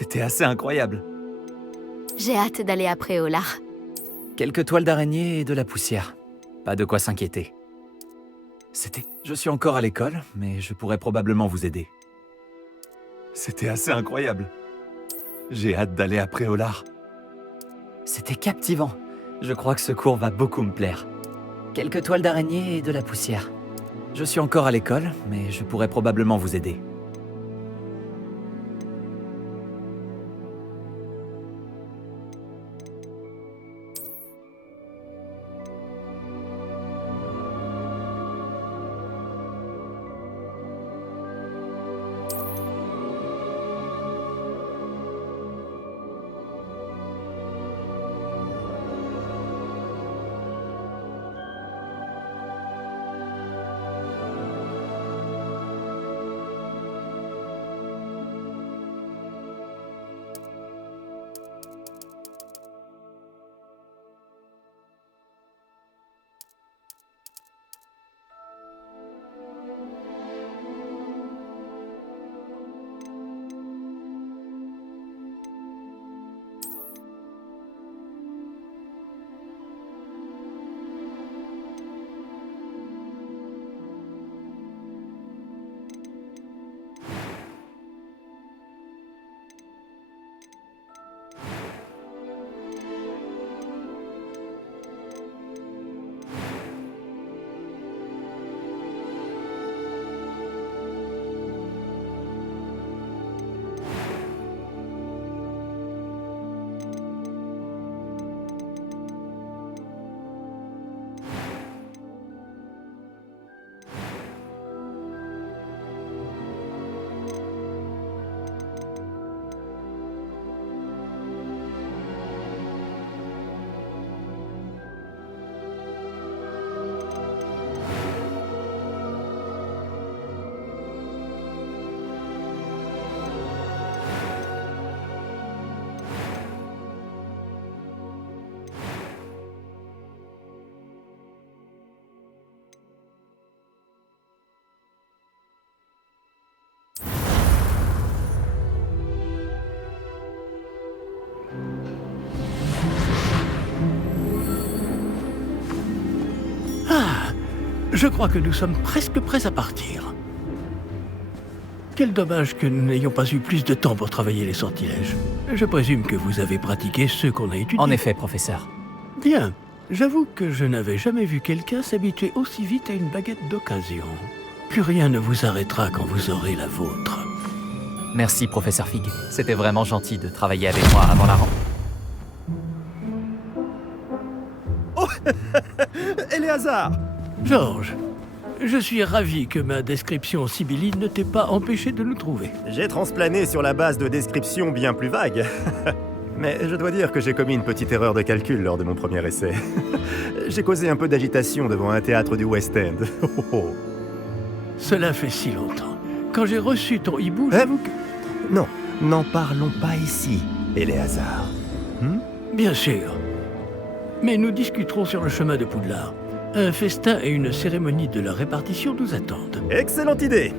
C'était assez incroyable. J'ai hâte d'aller à Préolard. Quelques toiles d'araignée et de la poussière. Pas de quoi s'inquiéter. Je suis encore à l'école, mais je pourrais probablement vous aider. C'était assez incroyable. J'ai hâte d'aller à Préolard. C'était captivant. Je crois que ce cours va beaucoup me plaire. Quelques toiles d'araignée et de la poussière. Je suis encore à l'école, mais je pourrais probablement vous aider. Je crois que nous sommes presque prêts à partir. Quel dommage que nous n'ayons pas eu plus de temps pour travailler les sortilèges. Je présume que vous avez pratiqué ceux qu'on a étudiés. En effet, professeur. Bien. J'avoue que je n'avais jamais vu quelqu'un s'habituer aussi vite à une baguette d'occasion. Plus rien ne vous arrêtera quand vous aurez la vôtre. Merci, professeur Fig. C'était vraiment gentil de travailler avec moi avant la rentrée. Oh Éléazar! Georges, je suis ravi que ma description sibylline ne t'ait pas empêché de nous trouver. J'ai transplané sur la base de descriptions bien plus vagues. Mais je dois dire que j'ai commis une petite erreur de calcul lors de mon premier essai. J'ai causé un peu d'agitation devant un théâtre du West End. Oh, oh. Cela fait si longtemps. Quand j'ai reçu ton hibou, j'avoue que... Non, n'en parlons pas ici, Éléazar. Bien sûr. Mais nous discuterons sur le chemin de Poudlard. Un festin et une cérémonie de la répartition nous attendent. Excellente idée!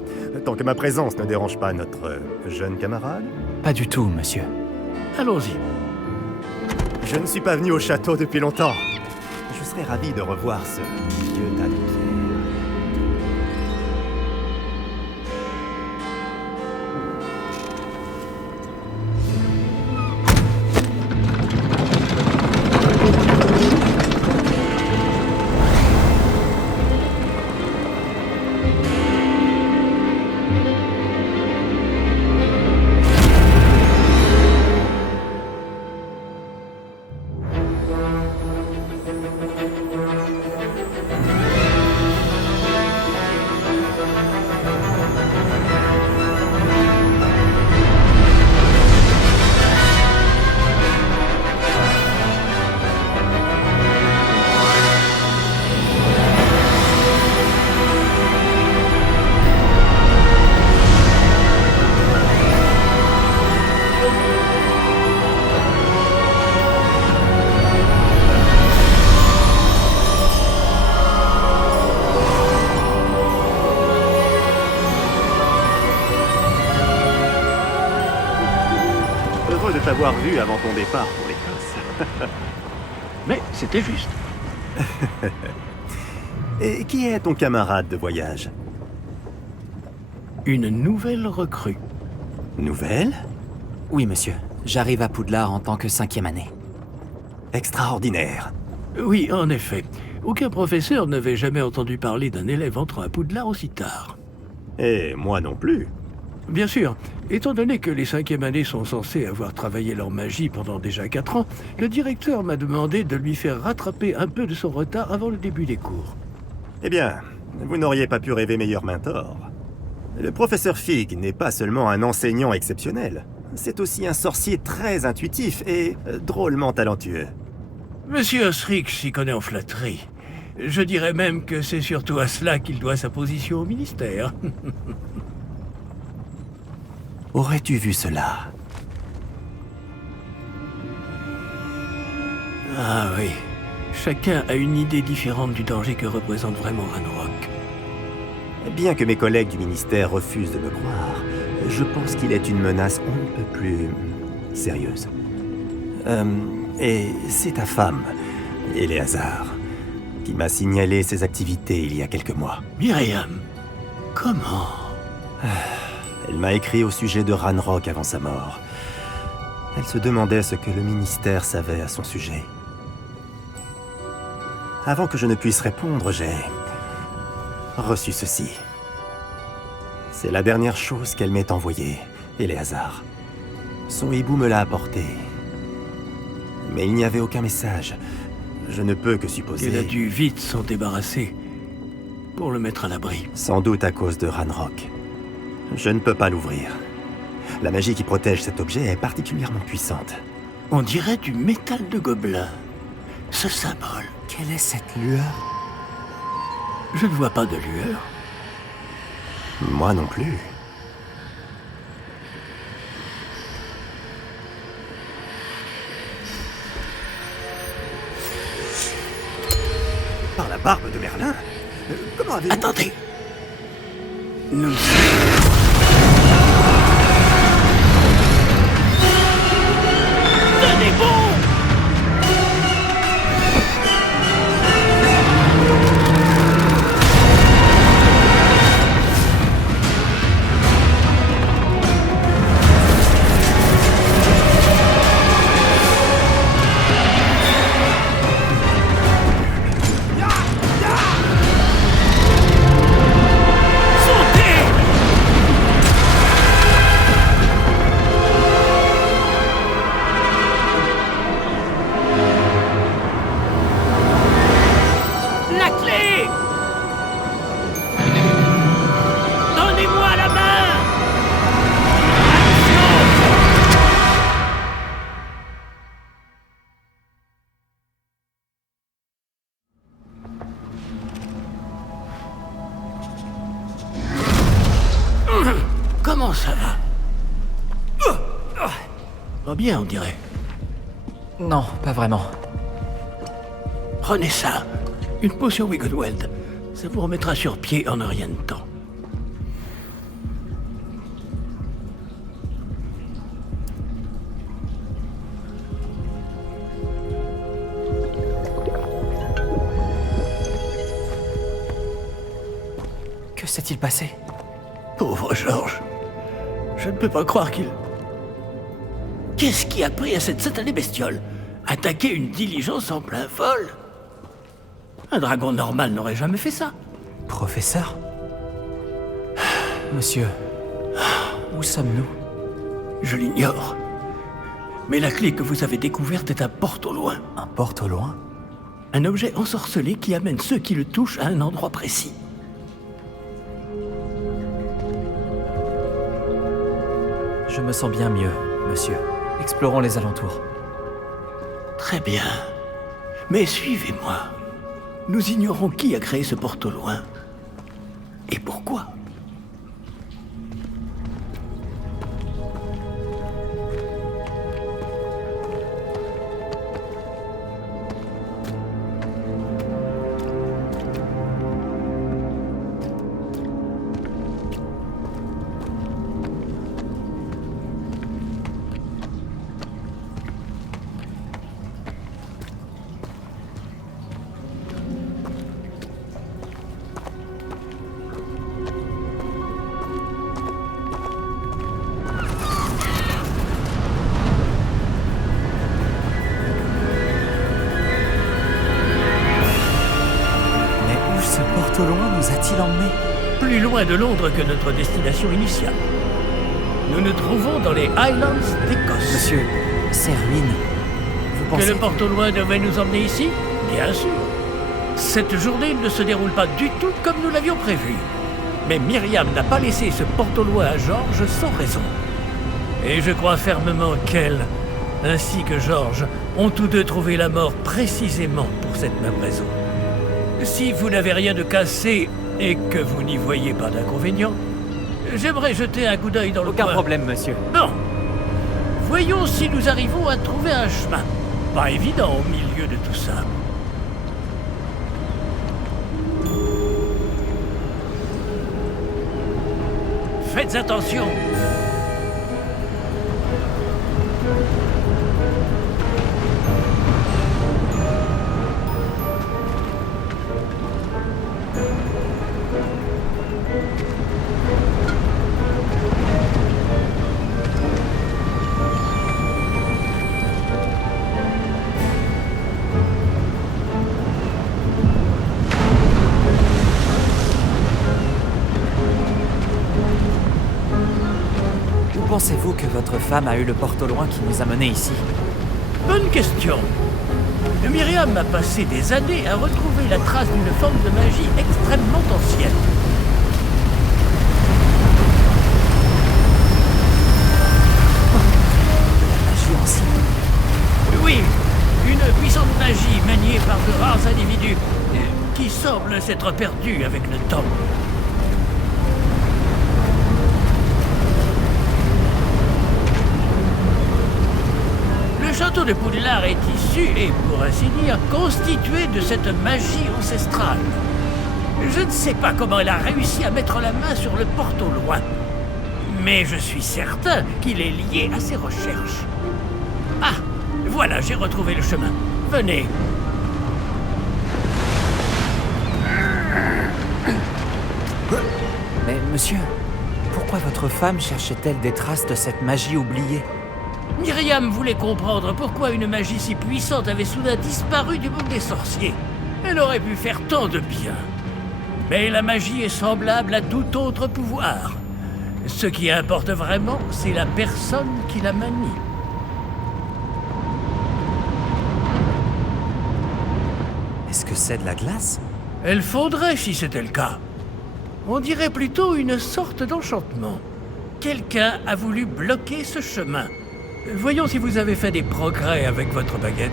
Tant que ma présence ne dérange pas notre jeune camarade. Pas du tout, monsieur. Allons-y. Je ne suis pas venu au château depuis longtemps. Je serais ravi de revoir ce vieux tas de pierres. heureux de t'avoir vu avant ton départ pour l'Écosse. Mais c'était juste. Et qui est ton camarade de voyage? Une nouvelle recrue. Nouvelle? Oui, monsieur. J'arrive à Poudlard en tant que 5e année. Extraordinaire. Oui, en effet. Aucun professeur n'avait jamais entendu parler d'un élève entrant à Poudlard aussi tard. Et moi non plus. Bien sûr, étant donné que les 5e années sont censées avoir travaillé leur magie pendant déjà 4 ans, le directeur m'a demandé de lui faire rattraper un peu de son retard avant le début des cours. Eh bien, vous n'auriez pas pu rêver meilleur mentor. Le professeur Fig n'est pas seulement un enseignant exceptionnel, c'est aussi un sorcier très intuitif et drôlement talentueux. Monsieur Osric s'y connaît en flatterie. Je dirais même que c'est surtout à cela qu'il doit sa position au ministère. Aurais-tu vu cela? Ah oui, chacun a une idée différente du danger que représente vraiment Ranrock. Bien que mes collègues du ministère refusent de me croire, je pense qu'il est une menace un peu plus sérieuse. Et c'est ta femme, Éléazar, qui m'a signalé ses activités il y a quelques mois. Myriam, comment? Elle m'a écrit au sujet de Ranrock avant sa mort. Elle se demandait ce que le ministère savait à son sujet. Avant que je ne puisse répondre, j'ai reçu ceci. C'est la dernière chose qu'elle m'ait envoyée, Éléazar. Son hibou me l'a apporté. Mais il n'y avait aucun message. Je ne peux que supposer... Elle a dû vite s'en débarrasser pour le mettre à l'abri. Sans doute à cause de Ranrock. Je ne peux pas l'ouvrir. La magie qui protège cet objet est particulièrement puissante. On dirait du métal de gobelin. Ce symbole. Quelle est cette lueur? Je ne vois pas de lueur. Moi non plus. Par la barbe de Merlin? Comment avez-vous... Attendez. Nous... Tenez bon! Comment ça va? Pas bien, on dirait. Non, pas vraiment. Prenez ça. Une potion Wiggleweld. Ça vous remettra sur pied en un rien de temps. Que s'est-il passé? Pauvre Georges. Je ne peux pas croire qu'il... Qu'est-ce qui a pris à cette satanée bestiole? Attaquer une diligence en plein vol? Un dragon normal n'aurait jamais fait ça. Professeur? Monsieur, où sommes-nous? Je l'ignore. Mais la clé que vous avez découverte est un porte au loin. Un porte au loin? Un objet ensorcelé qui amène ceux qui le touchent à un endroit précis. Je me sens bien mieux, monsieur. Explorons les alentours. Très bien. Mais suivez-moi. Nous ignorons qui a créé ce porte au loin. Et pourquoi. porte loin nous a-t-il emmenés? Plus loin de Londres que notre destination initiale. Nous nous trouvons dans les Highlands d'Écosse. Monsieur, ces ruines... Vous Que pensez le porte au loin devait nous emmener ici? Bien sûr. Cette journée ne se déroule pas du tout comme nous l'avions prévu. Mais Myriam n'a pas laissé ce porte au loin à George sans raison. Et je crois fermement qu'elle, ainsi que George, ont tous deux trouvé la mort précisément pour cette même raison. Si vous n'avez rien de cassé et que vous n'y voyez pas d'inconvénient, j'aimerais jeter un coup d'œil dans le Aucun coin. problème, monsieur. Bon. Voyons si nous arrivons à trouver un chemin. Pas évident au milieu de tout ça. Faites attention. Où pensez-vous que votre femme a eu le porte au loin qui nous a menés ici? Bonne question. Myriam a passé des années à retrouver la trace d'une forme de magie extrêmement ancienne. Magie ancienne. Oui, une puissante magie maniée par de rares individus qui semblent s'être perdus avec le temps. Le château de Poudlard est issu et, pour ainsi dire, constitué de cette magie ancestrale. Je ne sais pas comment elle a réussi à mettre la main sur le porte au loin, mais je suis certain qu'il est lié à ses recherches. Ah, voilà, j'ai retrouvé le chemin. Venez. Mais monsieur, pourquoi votre femme cherchait-elle des traces de cette magie oubliée? Myriam voulait comprendre pourquoi une magie si puissante avait soudain disparu du monde des sorciers. Elle aurait pu faire tant de bien. Mais la magie est semblable à tout autre pouvoir. Ce qui importe vraiment, c'est la personne qui la manie. Est-ce que c'est de la glace? Elle fondrait si c'était le cas. On dirait plutôt une sorte d'enchantement. Quelqu'un a voulu bloquer ce chemin. Voyons si vous avez fait des progrès avec votre baguette.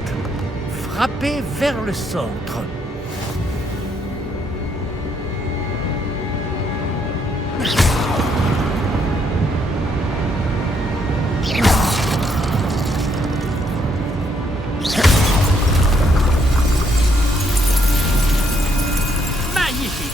Frappez vers le centre. Magnifique!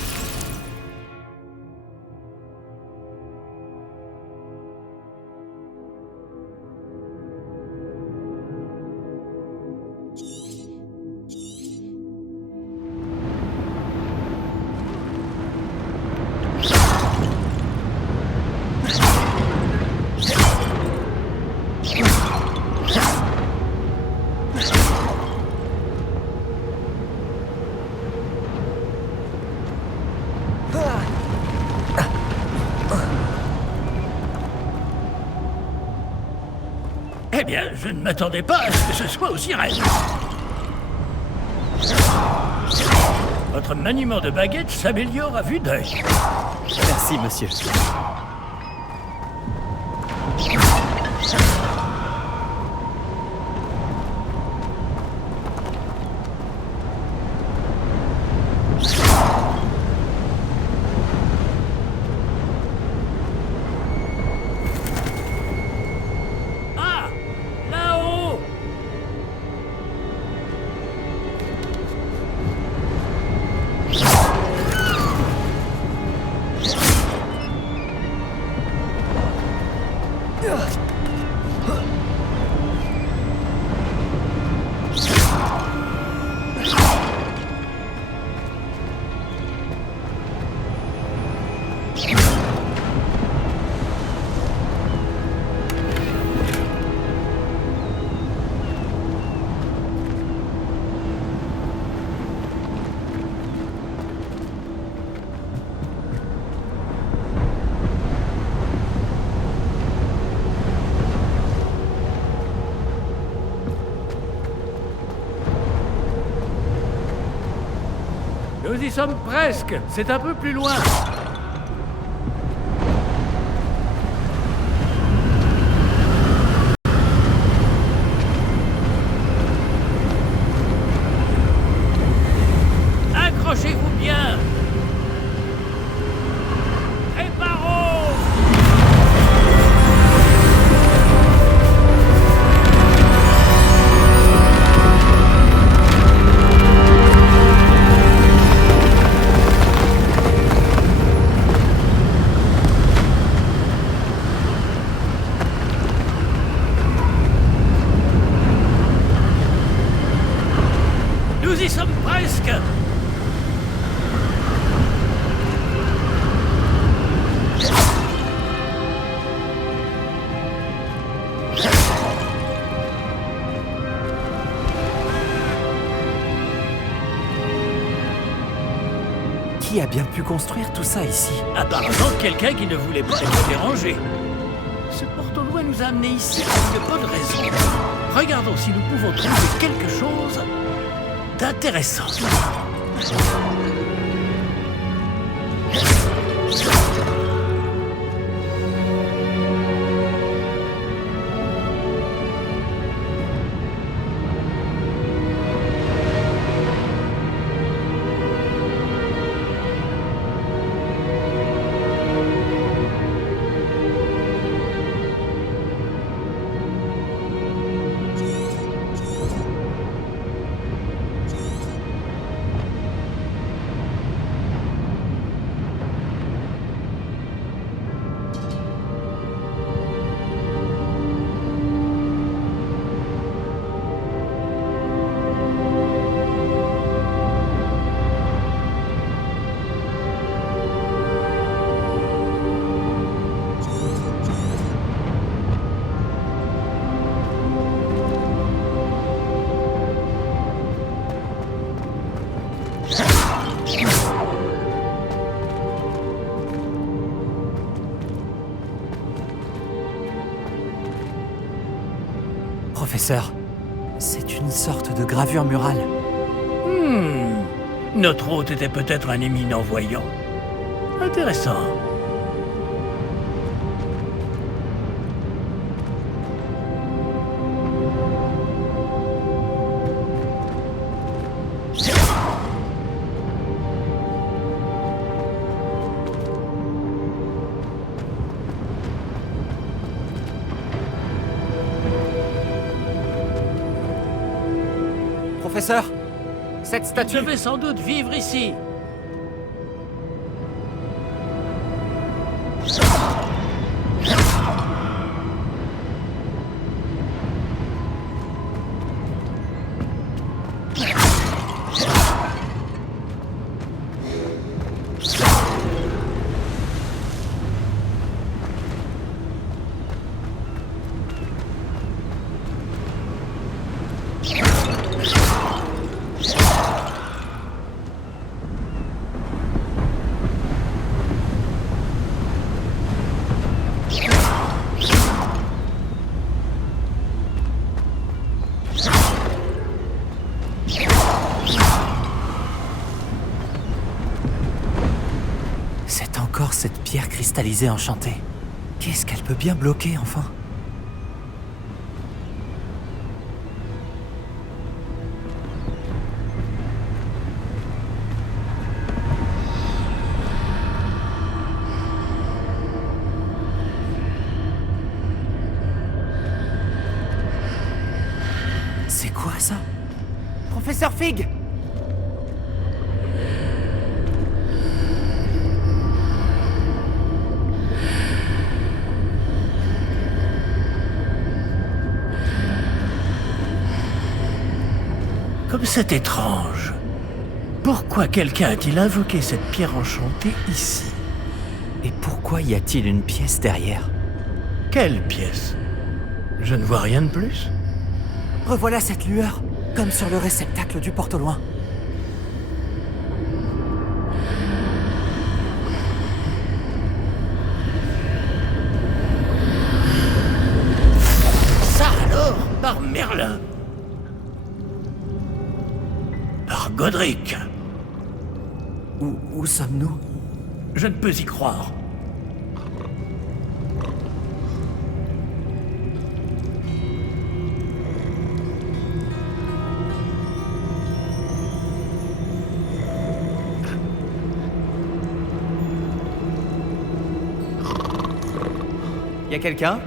Eh bien, je ne m'attendais pas à ce que ce soit aussi raide. Votre maniement de baguette s'améliore à vue d'œil. Merci, monsieur. Ah! Là-haut! Nous y sommes presque. C'est un peu plus loin. Accrochez-vous bien. Préparons. Nous y sommes presque. Qui a bien pu construire tout ça ici? Apparemment, quelqu'un qui ne voulait pas être dérangé. Ce porte au loin nous a amenés ici pour de bonnes raisons. Regardons si nous pouvons trouver quelque chose d'intéressant. Professeur, c'est une sorte de gravure murale. Notre hôte était peut-être un éminent voyant. Intéressant. Professeur, cette statue... Je vais sans doute vivre ici. C'est encore cette pierre cristallisée enchantée. Qu'est-ce qu'elle peut bien bloquer, enfin? C'est quoi ça? Professeur Fig! Comme c'est étrange. Pourquoi quelqu'un a-t-il invoqué cette pierre enchantée ici? Et pourquoi y a-t-il une pièce derrière? Quelle pièce? Je ne vois rien de plus. Revoilà cette lueur, comme sur le réceptacle du porte au loin. Ça alors, par Merlin. Par Godric. Où sommes-nous? Je ne peux y croire. Y a quelqu'un?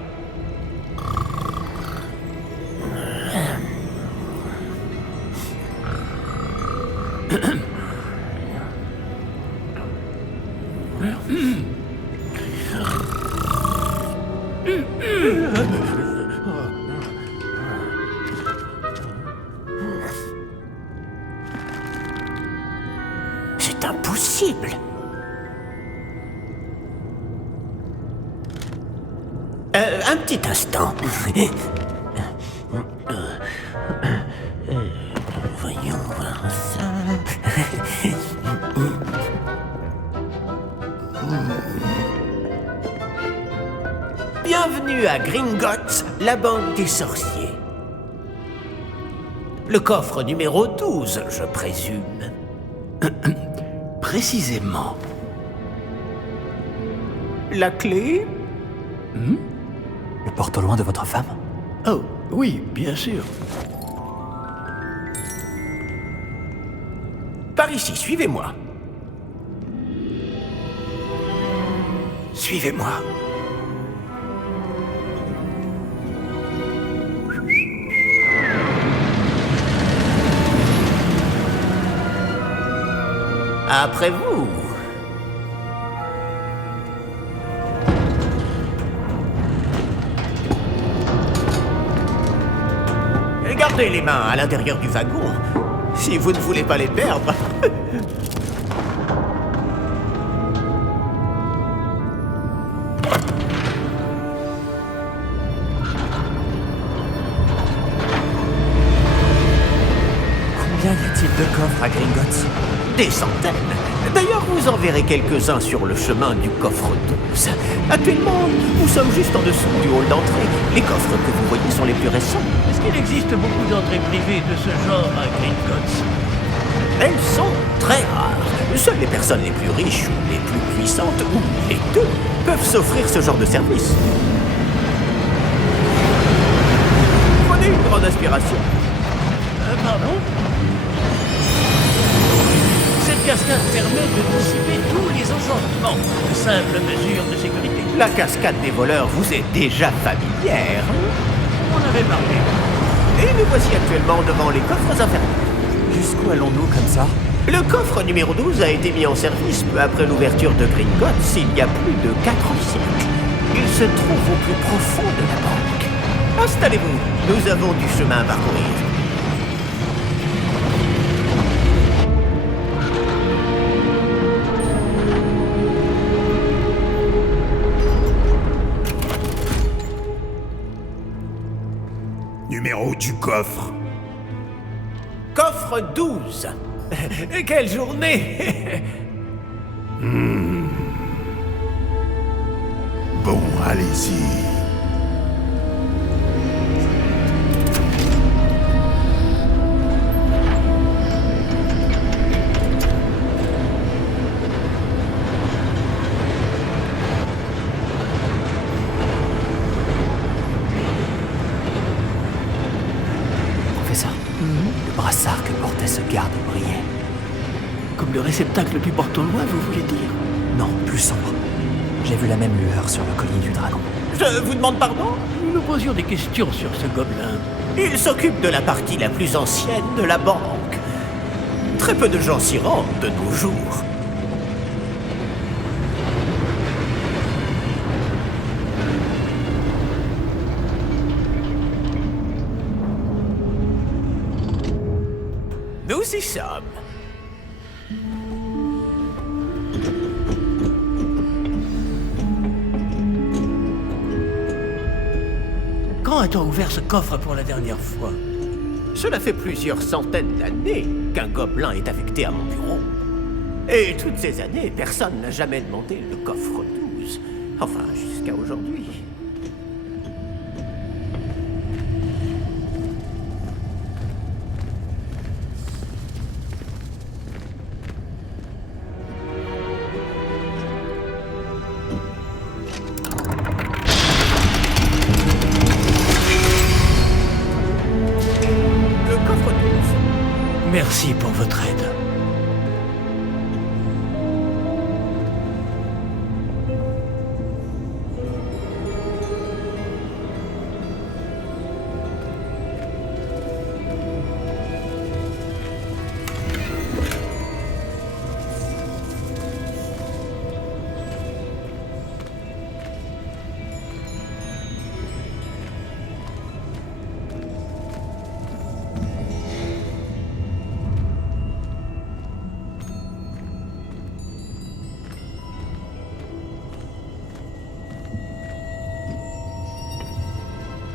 C'est impossible. Un petit instant. Voyons voir ça. Bienvenue à Gringotts, la banque des sorciers. Le coffre numéro 12, je présume. Précisément. La clé? Le porte au loin de votre femme? Oh, oui, bien sûr. Par ici, suivez-moi. Suivez-moi. Après vous. Gardez les mains à l'intérieur du wagon, si vous ne voulez pas les perdre. Combien y a-t-il de coffres à Gringotts? Des centaines. D'ailleurs, vous en verrez quelques-uns sur le chemin du coffre 12. Actuellement, nous sommes juste en dessous du hall d'entrée. Les coffres que vous voyez sont les plus récents. Est-ce qu'il existe beaucoup d'entrées privées de ce genre à Gringotts? Elles sont très rares. Seules les personnes les plus riches ou les plus puissantes, ou les deux, peuvent s'offrir ce genre de service. Prenez une grande inspiration. Pardon? Cette cascade permet de dissiper tous les enchantements. Une simple mesure de sécurité. La cascade des voleurs vous est déjà familière. On avait parlé. Et nous voici actuellement devant les coffres inférieurs. Jusqu'où allons-nous comme ça? Le coffre numéro 12 a été mis en service peu après l'ouverture de Gringotts il y a plus de 4 siècles. Il se trouve au plus profond de la banque. Installez-vous, nous avons du chemin à parcourir. Numéro du coffre. Coffre 12. Quelle journée. Bon, allez-y. Professeur, le brassard que portait ce garde brillait. Comme le réceptacle du porte au loin, vous voulez dire? Non, plus sombre. J'ai vu la même lueur sur le collier du dragon. Je vous demande pardon? Nous nous posions des questions sur ce gobelin. Il s'occupe de la partie la plus ancienne de la banque. Très peu de gens s'y rendent de nos jours. Nous y sommes. Quand a-t-on ouvert ce coffre pour la dernière fois? Cela fait plusieurs centaines d'années qu'un gobelin est affecté à mon bureau. Et toutes ces années, personne n'a jamais demandé le coffre 12. Enfin, jusqu'à aujourd'hui. Merci pour votre aide.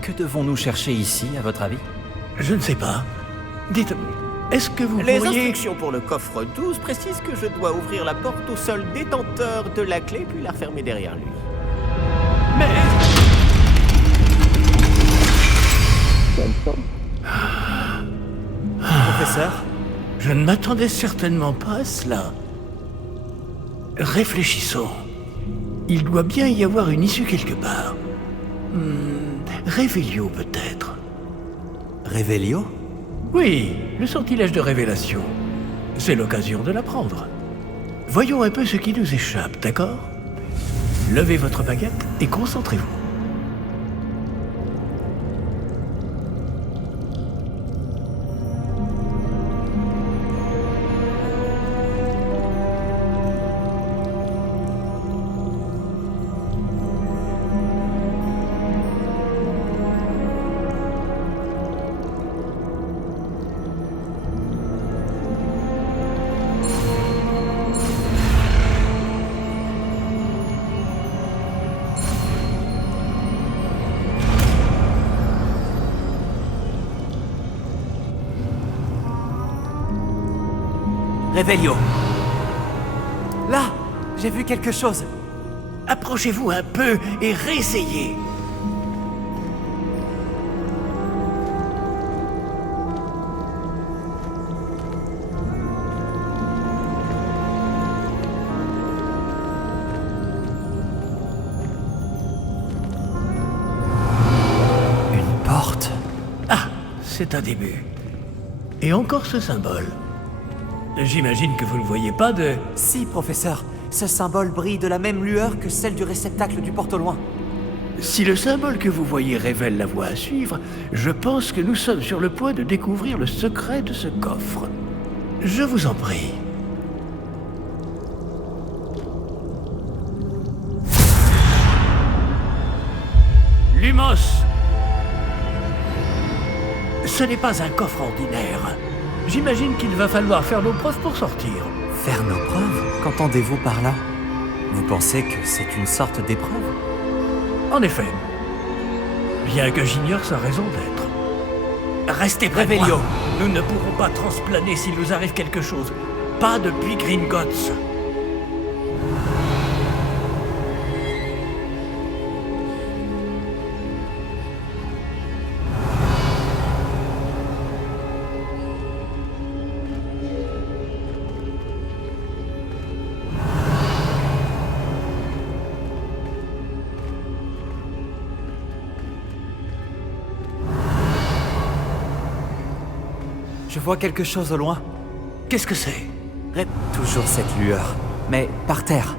Que devons-nous chercher ici, à votre avis? Je ne sais pas. Dites, est-ce que vous Les pourriez... instructions pour le coffre 12 précisent que je dois ouvrir la porte au seul détenteur de la clé puis la refermer derrière lui. Mais... Professeur? Je ne m'attendais certainement pas à cela. Réfléchissons. Il doit bien y avoir une issue quelque part. Révélio peut-être. Révélio? Oui, le sortilège de révélation. C'est l'occasion de l'apprendre. Voyons un peu ce qui nous échappe, d'accord? Levez votre baguette et concentrez-vous. Révélio. Là, j'ai vu quelque chose. Approchez-vous un peu et réessayez. Une porte. Ah, c'est un début. Et encore ce symbole. J'imagine que vous ne voyez pas de... Si, professeur. Ce symbole brille de la même lueur que celle du réceptacle du porte au loin. Si le symbole que vous voyez révèle la voie à suivre, je pense que nous sommes sur le point de découvrir le secret de ce coffre. Je vous en prie. Lumos! Ce n'est pas un coffre ordinaire. J'imagine qu'il va falloir faire nos preuves pour sortir. Faire nos preuves? Qu'entendez-vous par là? Vous pensez que c'est une sorte d'épreuve? En effet. Bien que j'ignore sa raison d'être. Restez près de moi. Nous ne pourrons pas transplaner s'il nous arrive quelque chose. Pas depuis Gringotts. Je vois quelque chose au loin. Qu'est-ce que c'est? Toujours cette lueur, mais par terre.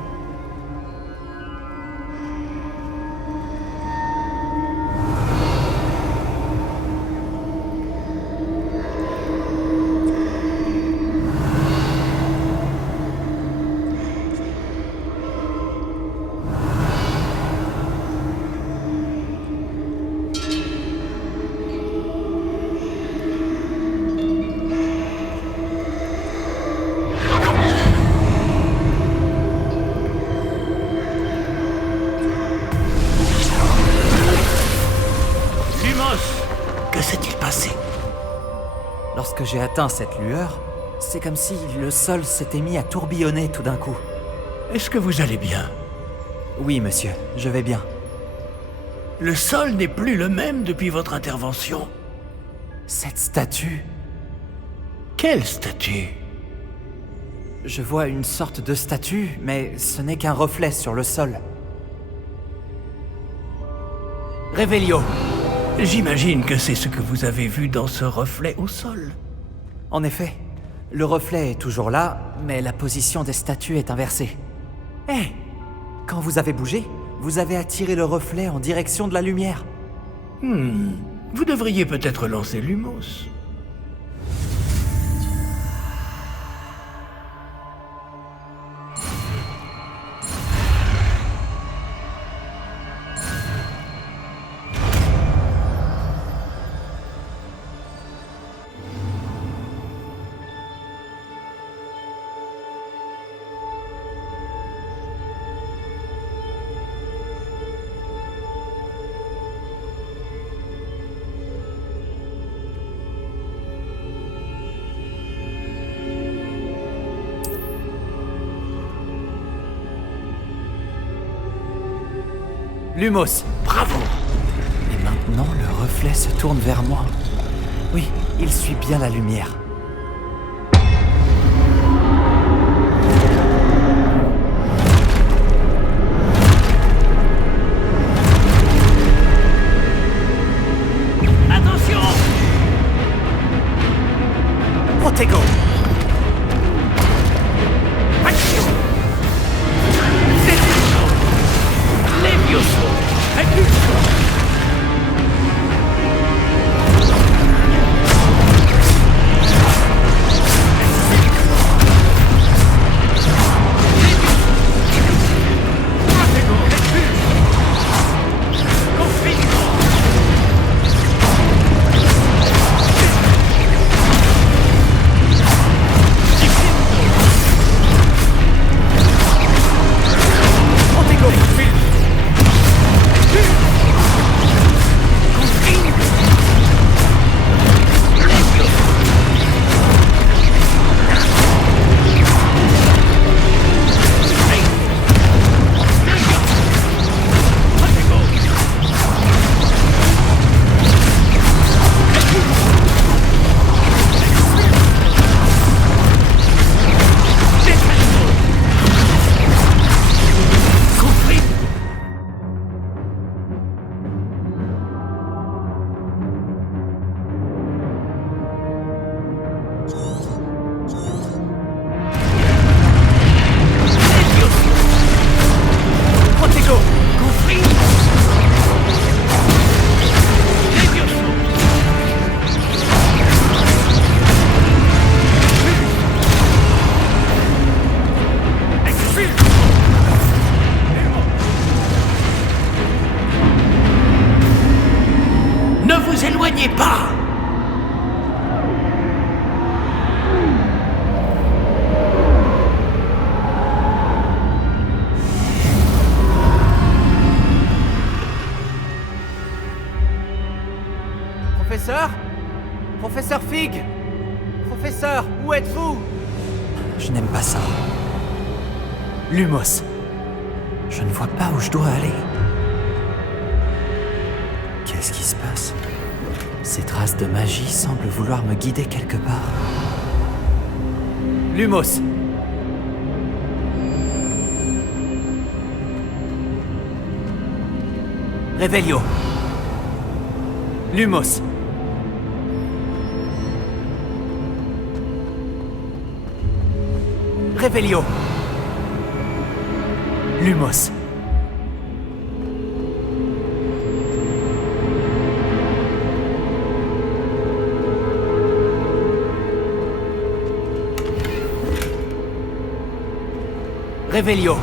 Que s'est-il passé? Lorsque j'ai atteint cette lueur, c'est comme si le sol s'était mis à tourbillonner tout d'un coup. Est-ce que vous allez bien? Oui, monsieur, je vais bien. Le sol n'est plus le même depuis votre intervention. Cette statue, Quelle statue? je vois une sorte de statue, mais ce n'est qu'un reflet sur le sol. Révélio. J'imagine que c'est ce que vous avez vu dans ce reflet au sol. En effet, Le reflet est toujours là, mais la position des statues est inversée. Hé! Quand vous avez bougé, vous avez attiré le reflet en direction de la lumière. Vous devriez peut-être lancer Lumos. Lumos, bravo! Et maintenant, le reflet se tourne vers moi. Oui, il suit bien la lumière. Attention! Protego! Action! Levioso! Impulsion! Ne vous éloignez pas! Professeur? Professeur Fig? Professeur, où êtes-vous? Je n'aime pas ça. Lumos. Je ne vois pas où je dois aller. Qu'est-ce qui se passe? Ces traces de magie semblent vouloir me guider quelque part. Lumos. Revelio. Lumos. Revelio. Lumos. Revelio.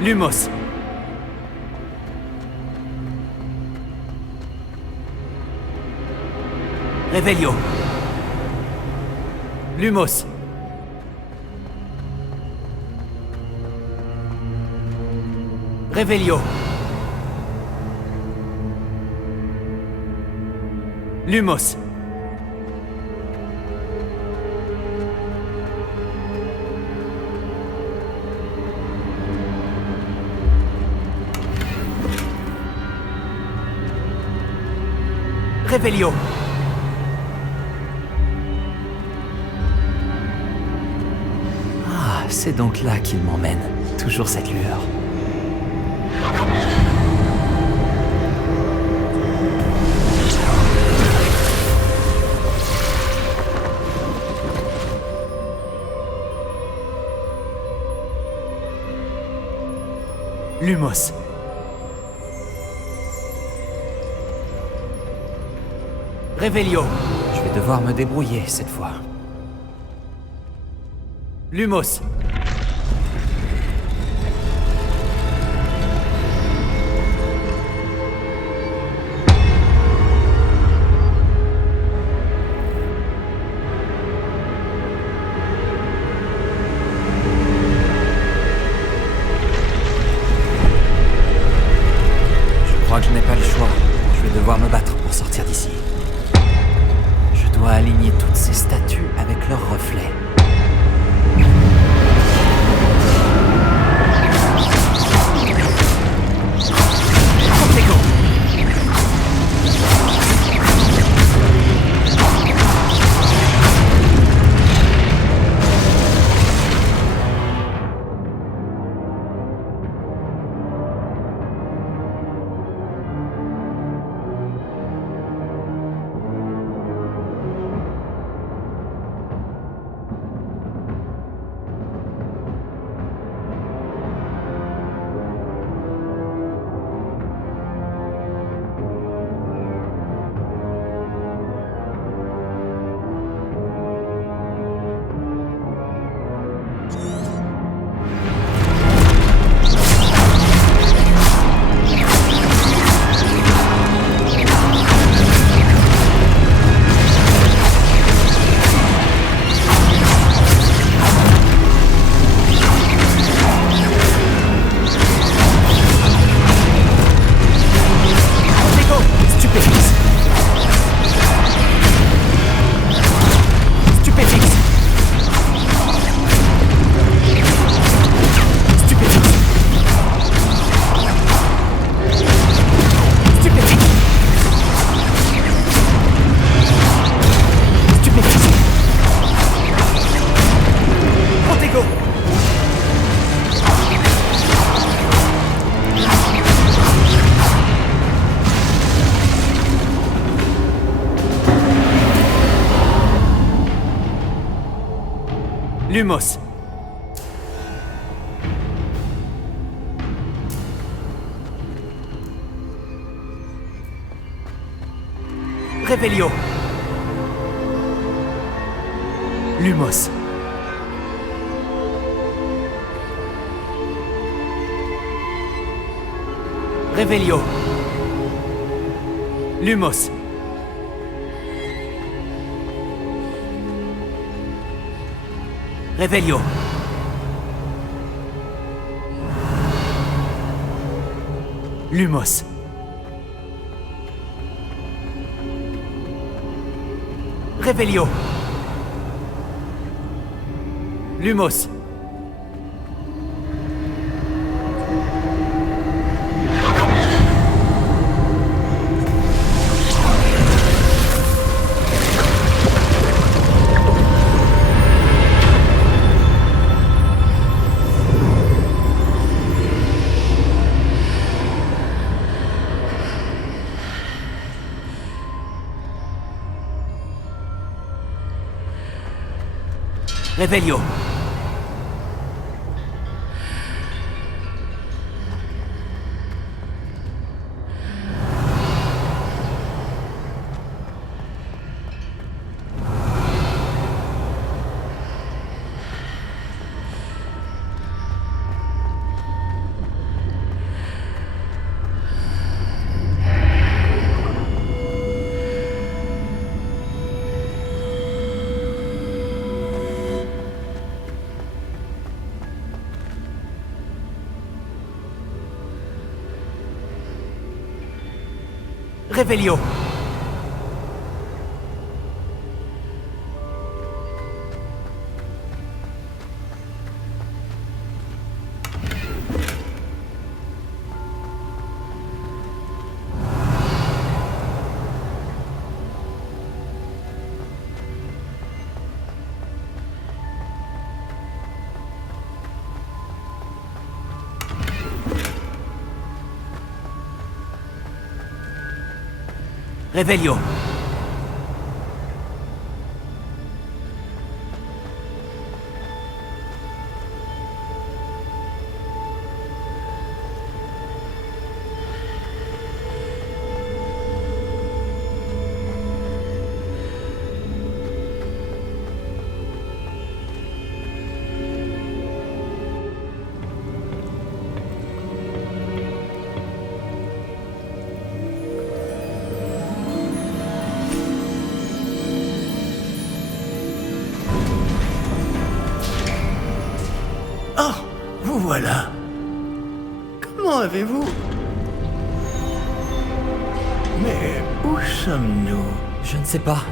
Lumos. Revelio. Lumos. Revelio. Lumos. Revelio. Ah, c'est donc là qu'il m'emmène. Toujours cette lueur. Lumos. Revelio. Je vais devoir me débrouiller cette fois. Lumos. Je crois que je n'ai pas le choix. Je vais devoir me battre pour sortir d'ici. Je dois aligner toutes ces statues avec leurs reflets. Protego. Lumos. Revelio. Lumos. Revelio. Lumos. Revelio. Lumos. Revelio. Lumos. Revelio. Revelio. Revelio. voilà. Comment avez-vous... Mais où sommes-nous? Je ne sais pas.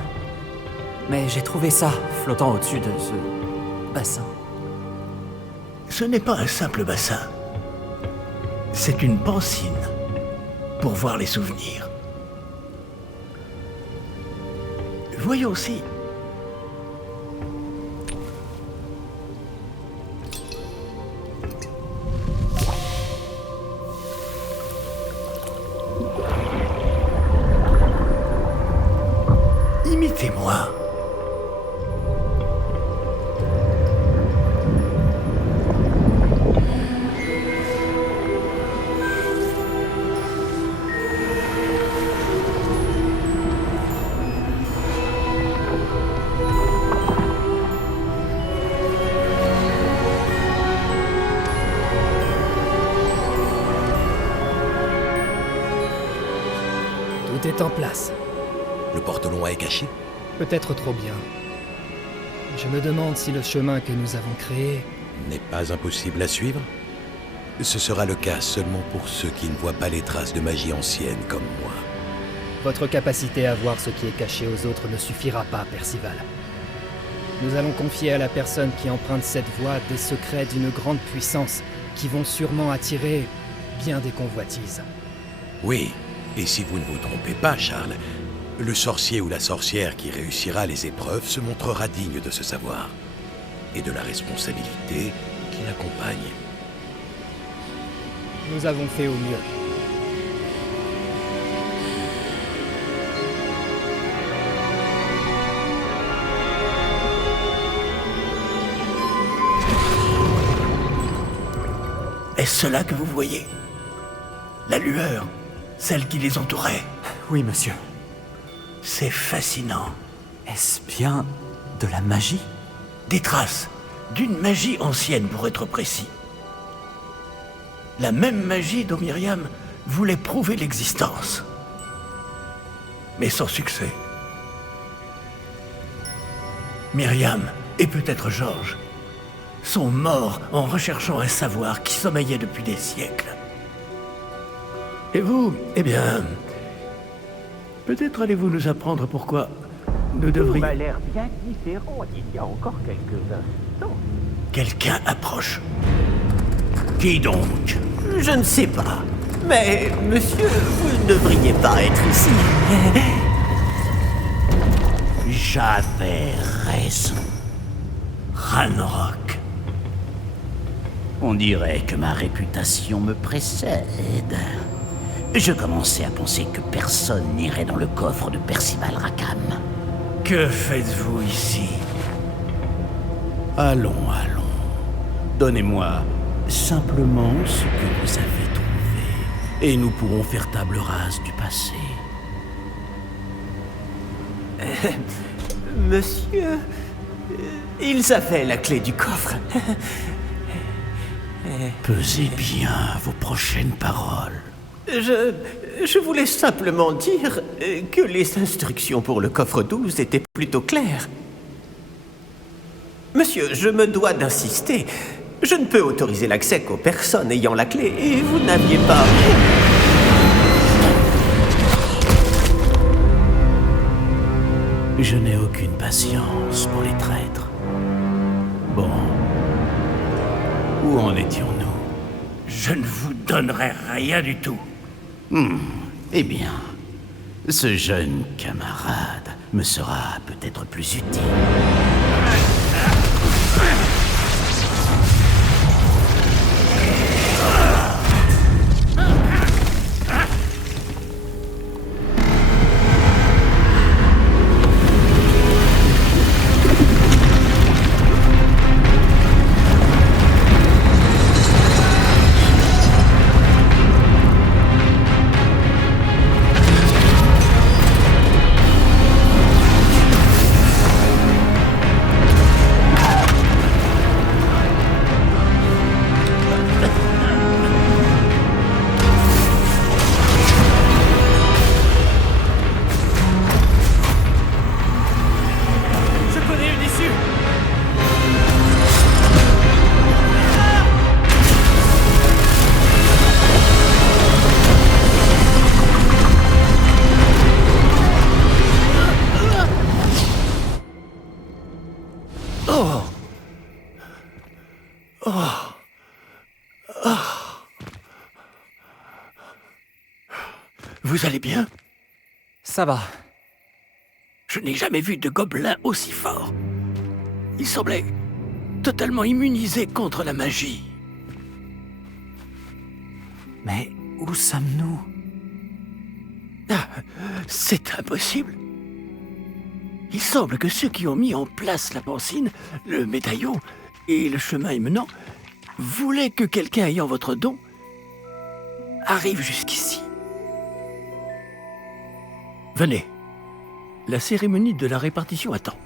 Mais j'ai trouvé ça, flottant au-dessus de ce bassin. Ce n'est pas un simple bassin. C'est une pancine pour voir les souvenirs. Voyons si... Imitez-moi. Tout est en place. Le porte-loin est caché? Peut-être trop bien. Je me demande si le chemin que nous avons créé... N'est pas impossible à suivre? Ce sera le cas seulement pour ceux qui ne voient pas les traces de magie ancienne comme moi. Votre capacité à voir ce qui est caché aux autres ne suffira pas, Percival. Nous allons confier à la personne qui emprunte cette voie des secrets d'une grande puissance qui vont sûrement attirer bien des convoitises. Oui, et si vous ne vous trompez pas, Charles, le sorcier ou la sorcière qui réussira les épreuves se montrera digne de ce savoir et de la responsabilité qui l'accompagne. Nous avons fait au mieux. Est-ce cela que vous voyez? La lueur, celle qui les entourait. Oui, monsieur. C'est fascinant. Est-ce bien de la magie? Des traces d'une magie ancienne, pour être précis. La même magie dont Myriam voulait prouver l'existence. Mais sans succès. Myriam, et peut-être Georges, sont morts en recherchant un savoir qui sommeillait depuis des siècles. Et vous, eh bien... Peut-être allez-vous nous apprendre pourquoi nous devrions... Tout m'a l'air bien différent il y a encore quelques instants. Quelqu'un approche. Qui donc? Je ne sais pas. Mais, monsieur, vous ne devriez pas être ici. J'avais raison. Ranrock. On dirait que ma réputation me précède. Je commençais à penser que personne n'irait dans le coffre de Percival Rackham. Que faites-vous ici? Allons. Donnez-moi simplement ce que vous avez trouvé, et nous pourrons faire table rase du passé. Monsieur, ils avaient la clé du coffre. Pesez bien vos prochaines paroles. Je voulais simplement dire que les instructions pour le coffre 12 étaient plutôt claires. Monsieur, je me dois d'insister. Je ne peux autoriser l'accès qu'aux personnes ayant la clé, et vous n'aviez pas... Je n'ai aucune patience pour les traîtres. Bon. Où en étions-nous? Je ne vous donnerai rien du tout. Eh bien, ce jeune camarade me sera peut-être plus utile. Vous allez bien? Ça va. Je n'ai jamais vu de gobelin aussi fort. Il semblait totalement immunisé contre la magie. Mais où sommes-nous? Ah, c'est impossible. Il semble que ceux qui ont mis en place la pancine, le médaillon et le chemin émenant voulaient que quelqu'un ayant votre don arrive jusqu'ici. Venez. La cérémonie de la répartition attend.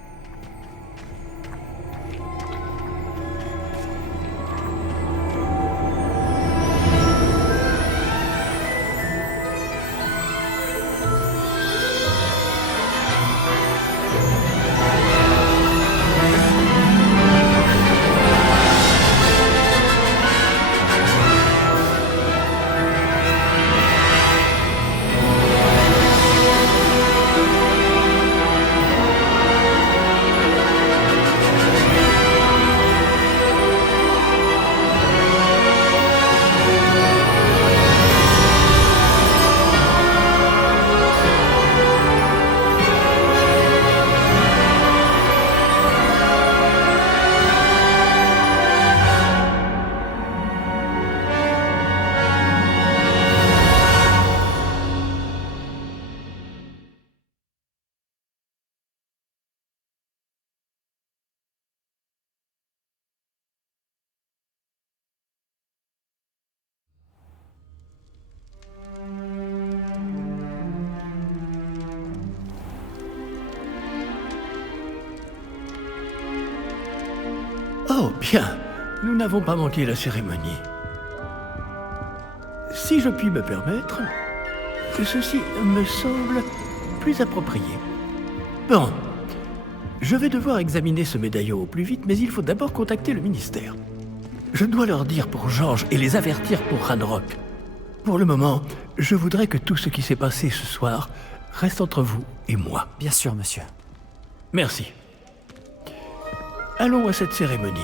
Oh, bien. Nous n'avons pas manqué la cérémonie. Si je puis me permettre, ceci me semble plus approprié. Bon. Je vais devoir examiner ce médaillon au plus vite, mais il faut d'abord contacter le ministère. Je dois leur dire pour Georges et les avertir pour Ranrock. Pour le moment, je voudrais que tout ce qui s'est passé ce soir reste entre vous et moi. Bien sûr, monsieur. Merci. Allons à cette cérémonie.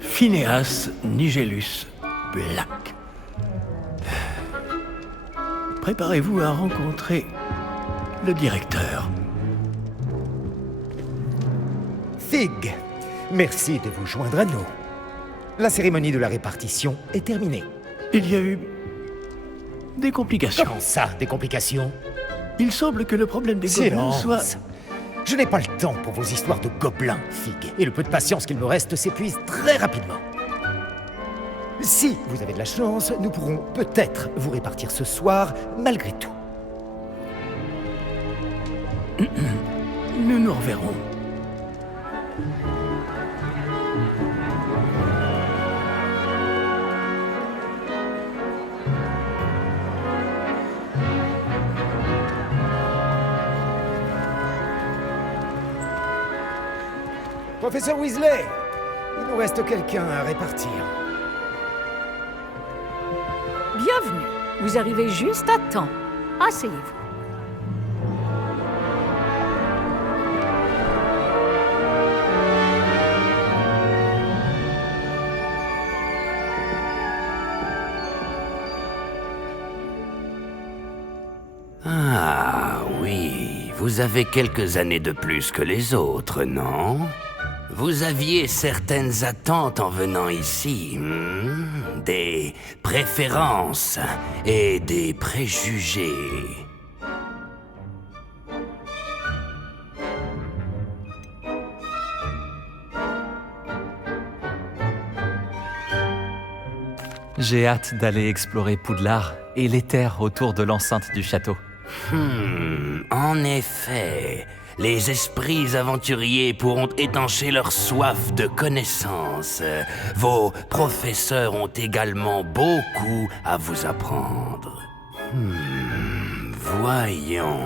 Phineas Nigellus Black. Préparez-vous à rencontrer le directeur. Fig, merci de vous joindre à nous. La cérémonie de la répartition est terminée. Il y a eu des complications. Comment ça, des complications? Il semble que le problème des gobelins Silence. soit... Je n'ai pas le temps pour vos histoires de gobelins, Fig, et le peu de patience qu'il me reste s'épuise très rapidement. Si vous avez de la chance, nous pourrons peut-être vous répartir ce soir, malgré tout. Nous nous reverrons. Professeur Weasley, il nous reste quelqu'un à répartir. Bienvenue. Vous arrivez juste à temps. Asseyez-vous. Ah oui, vous avez quelques années de plus que les autres, non? Vous aviez certaines attentes en venant ici, des préférences et des préjugés. J'ai hâte d'aller explorer Poudlard et les terres autour de l'enceinte du château. En effet, les esprits aventuriers pourront étancher leur soif de connaissances. Vos professeurs ont également beaucoup à vous apprendre. Voyons.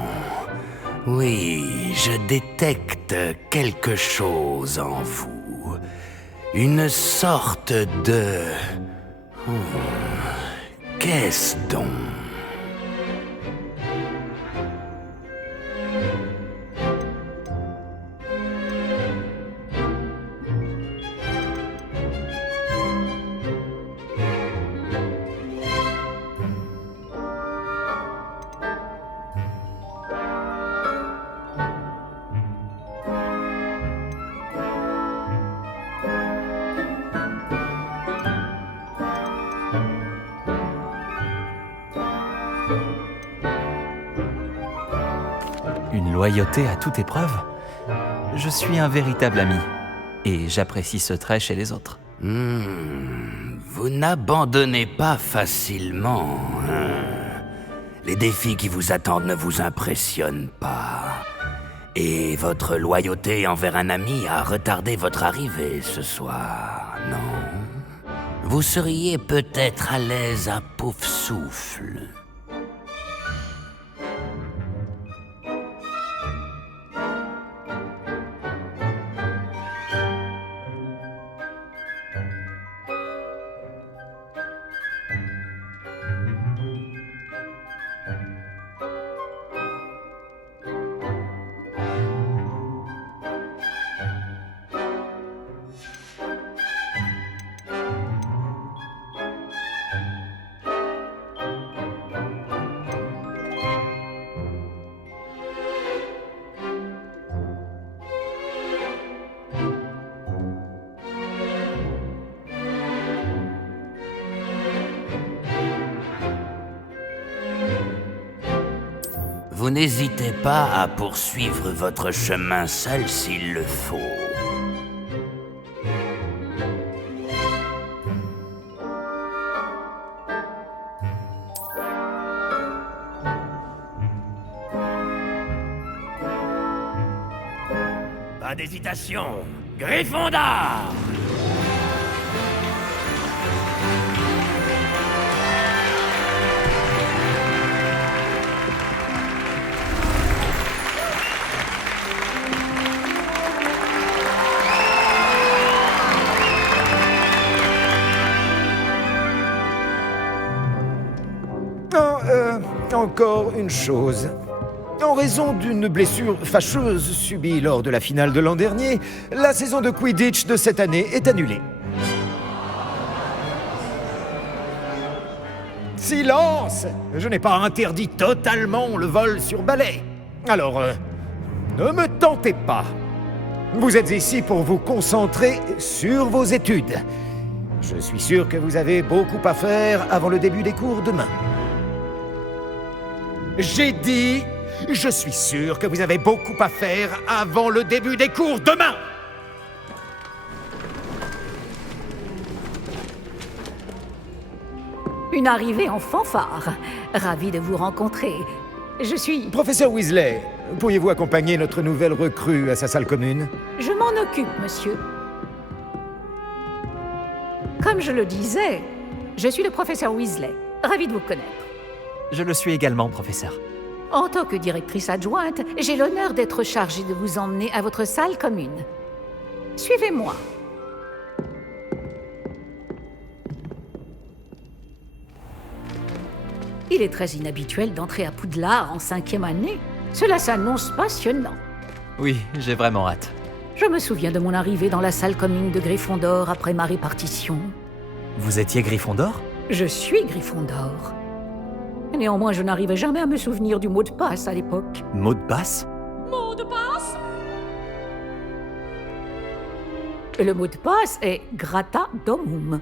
Oui, je détecte quelque chose en vous. Une sorte de... Qu'est-ce donc? Une loyauté à toute épreuve? Je suis un véritable ami, et j'apprécie ce trait chez les autres. Vous n'abandonnez pas facilement, hein? Les défis qui vous attendent ne vous impressionnent pas. Et votre loyauté envers un ami a retardé votre arrivée ce soir, non? Vous seriez peut-être à l'aise à pouf souffle. Vous n'hésitez pas à poursuivre votre chemin seul s'il le faut. Pas d'hésitation, Gryffondor! Encore une chose. En raison d'une blessure fâcheuse subie lors de la finale de l'an dernier, la saison de Quidditch de cette année est annulée. Silence! Je n'ai pas interdit totalement le vol sur balai. Alors, ne me tentez pas. Vous êtes ici pour vous concentrer sur vos études. Je suis sûr que vous avez beaucoup à faire avant le début des cours demain. J'ai dit, je suis sûr que vous avez beaucoup à faire avant le début des cours demain. Une arrivée en fanfare. Ravi de vous rencontrer. Je suis... Professeur Weasley, pourriez-vous accompagner notre nouvelle recrue à sa salle commune? Je m'en occupe, monsieur. Comme je le disais, je suis le professeur Weasley. Ravi de vous connaître. Je le suis également, professeur. En tant que directrice adjointe, j'ai l'honneur d'être chargée de vous emmener à votre salle commune. Suivez-moi. Il est très inhabituel d'entrer à Poudlard en 5e année. Cela s'annonce passionnant. Oui, j'ai vraiment hâte. Je me souviens de mon arrivée dans la salle commune de Gryffondor après ma répartition. Vous étiez Gryffondor? Je suis Gryffondor. Néanmoins, je n'arrivais jamais à me souvenir du mot de passe à l'époque. Mot de passe? Mot de passe? Le mot de passe est Grata Domum.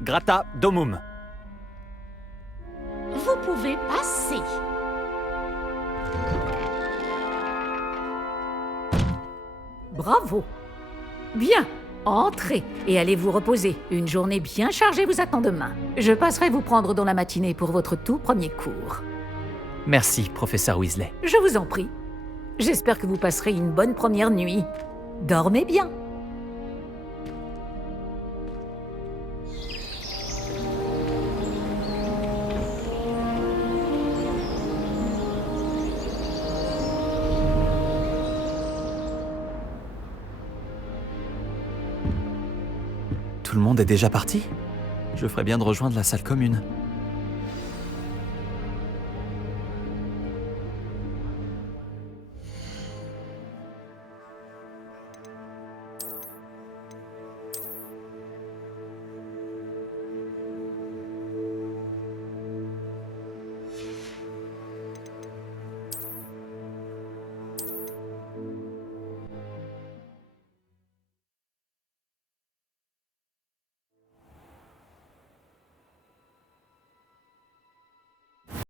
Grata Domum. Vous pouvez passer. Bravo. Bien. Entrez et allez vous reposer. Une journée bien chargée vous attend demain. Je passerai vous prendre dans la matinée pour votre tout premier cours. Merci, professeur Weasley. Je vous en prie. J'espère que vous passerez une bonne première nuit. Dormez bien. Tout le monde est déjà parti? Je ferais bien de rejoindre la salle commune.